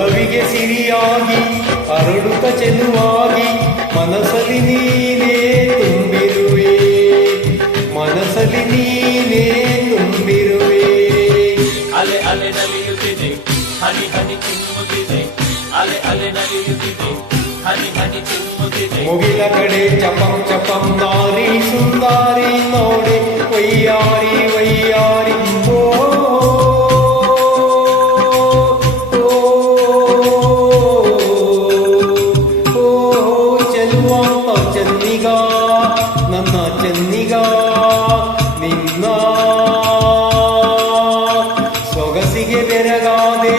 ಒಲವಿಗೆ ಸಿರಿಯಾಗಿ ಅರಳುತ್ತ ಚೆಲುವಾಗಿ ಮನಸ್ಸಲ್ಲಿ ನೀನೇ ತುಂಬಿರುವೆ, ಮನಸ್ಸಲ್ಲಿ ನೀನೇ ತುಂಬಿರುವೆ. ಅಲೆ ಅಲೆ ನಲಿಯುತ್ತಿದೆ, ಹನಿ ಹನಿ ಚಿಮ್ಮುತ್ತಿದೆ, ಅಲೆ ಅಲೆ ನಲಿಯುತ್ತಿದೆ, ಹನಿ ಹನಿ ಚಿಮ್ಮುತ್ತಿದೆ. ಮುಗಿಲ ಕಡೆ ಚಪಂ ಚಪಂ ನಾರಿ ಸುಂದಾರಿ ನೋಡೆ ವಯ್ಯಾರಿ ವಯ್ಯಾರಿ. ಚೆನ್ನಿಗ ನನ್ನ ಚೆನ್ನಿಗ ನಿನ್ನ ಸೊಗಸಿಗೆ ಬೆರಗಾದೆ,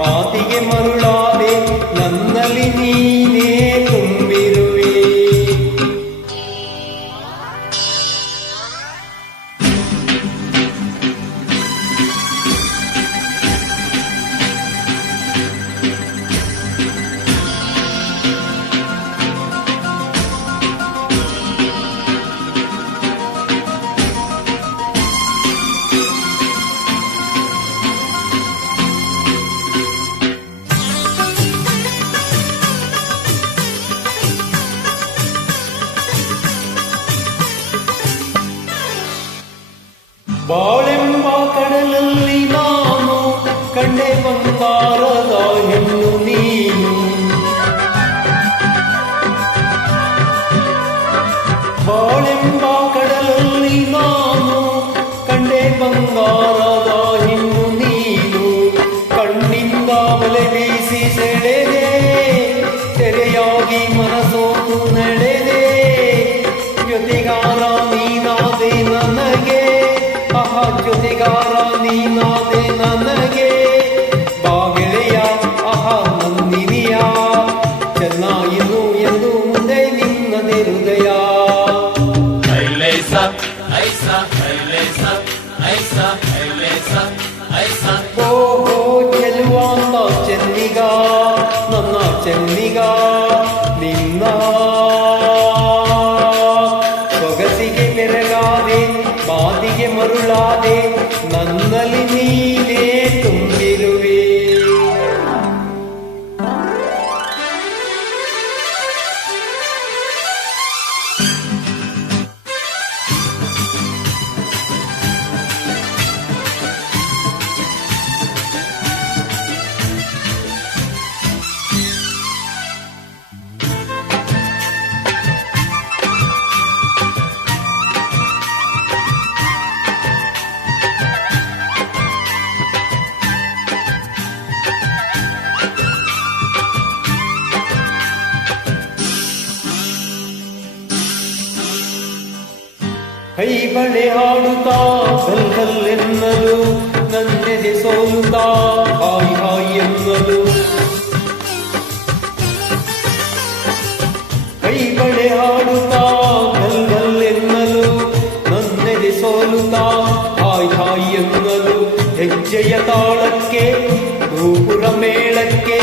ಮಾತಿಗೆ ಮರುಳಾದೆ, ನನ್ನಲ್ಲಿ ನೀನೇ ತುಂಬಿರುವೆ. ಬಾಳೆಂಬ ಕಡಲಲ್ಲಿ ನಾನು ಕಂಡೆ ಬಂಗಾರದ ಹೆಣ್ಣು ನೀನು. ಬಾಳೆಂಬ ಕಡಲಲ್ಲಿ ನಾನು ಕಂಡೆ ಬಂಗಾರದ ಹೆಣ್ಣು ನೀನು. ಕಣ್ಣಿಂದ ಬಲೆ ಬೀಸಿ ಸೆಳೆದೆ, ತೆರೆಯಾಗಿ ಮನಸೋತು ನಡೆದೆ. ಜೊತೆಗಾರ ನೀನಾದೆ ನನಗೆ, ಜೊತೆಗಾರ ನೀನಾದೆ ನನಗೆ. ಬಾಗೆಳೆಯ ಆಹಾ ನಂದಿನಿಯ, ಚೆನ್ನಾಯಿರು ಎಂದು ಮುಂದೆ ನಿನ್ನದೆ ಹೃದಯ. ಐಲೇಸ ಐಸ ಐಲೇಸ ಐಸ ಐಲೇಸ ಐಸ. ಓಹೋ ಚೆಲುವಾಂತ ಚೆನ್ನಿಗ ನನ್ನ ಚೆನ್ನಿಗ ನಿನ್ನ ಸೊಗಸಿಗೆ ಬೆರಗಾದೆ, ಮಾತಿಗೆ ಮರುಳಾದೆ, ನನ್ನಲ್ಲಿ ನೀನೇ ತುಂಬಿರುವೆ. ಕೈ ಬಳೆ ಹಾಡುತ್ತಾ ಗಲ್ ಗಲ್ ಎನ್ನಲು, ನನ್ನೆದೆ ಸೋಲುತ್ತಾ ಹಾಯ್ ಹಾಯ್ ಎನ್ನಲು. ಕೈ ಬಳೆ ಹಾಡುತ್ತಾ ಗಲ್ ಗಲ್ ಎನ್ನಲು, ನನ್ನೆದೆ ಸೋಲುತ್ತಾ ಹಾಯ್ ಹಾಯ್ ಎನ್ನಲು. ಹೆಜ್ಜೆಯ ತಾಳಕ್ಕೆ ಗೋಪುರ ಮೇಳಕ್ಕೆ,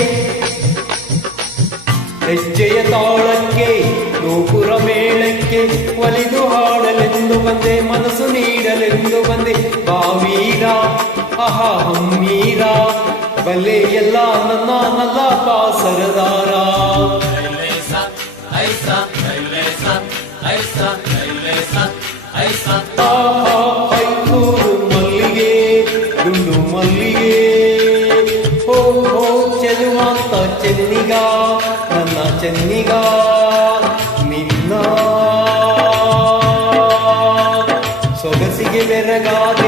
ಹೆಜ್ಜೆಯ ತಾಳಕ್ಕೆ ಗೋಪುರ ಮೇಳಕ್ಕೆ ಒಲಿದು ಹಾಡಲೆಂದು ಬಂದೆ, ಮನಸ್ಸು ನೀಡಲೆಂದು ಬಂದೆ. ಬಾವೀರ ಆಹಾ ಹಮ್ಮೀರ, ಬಲೆ ಎಲ್ಲ ನನ್ನ ನನ್ನ ಪಾಸರದಾರ. ಐಲೇಸ ಐಸ ಐಲೇಸ ಐಸ ಐಲೇಸ ಐಸ. ಆಹಾ ಐನೂರು ಮಲ್ಲಿಗೆ ಗುಂಡು ಮಲ್ಲಿಗೆ. ಹೋ ಹೋ ಚೆಲುವಾಂತ ಚೆನ್ನಿಗ ನನ್ನ ಚೆನ್ನಿಗ ನಿನ್ನ ಸೊಗಸಿಗೆ ಬೆರಗಾದ,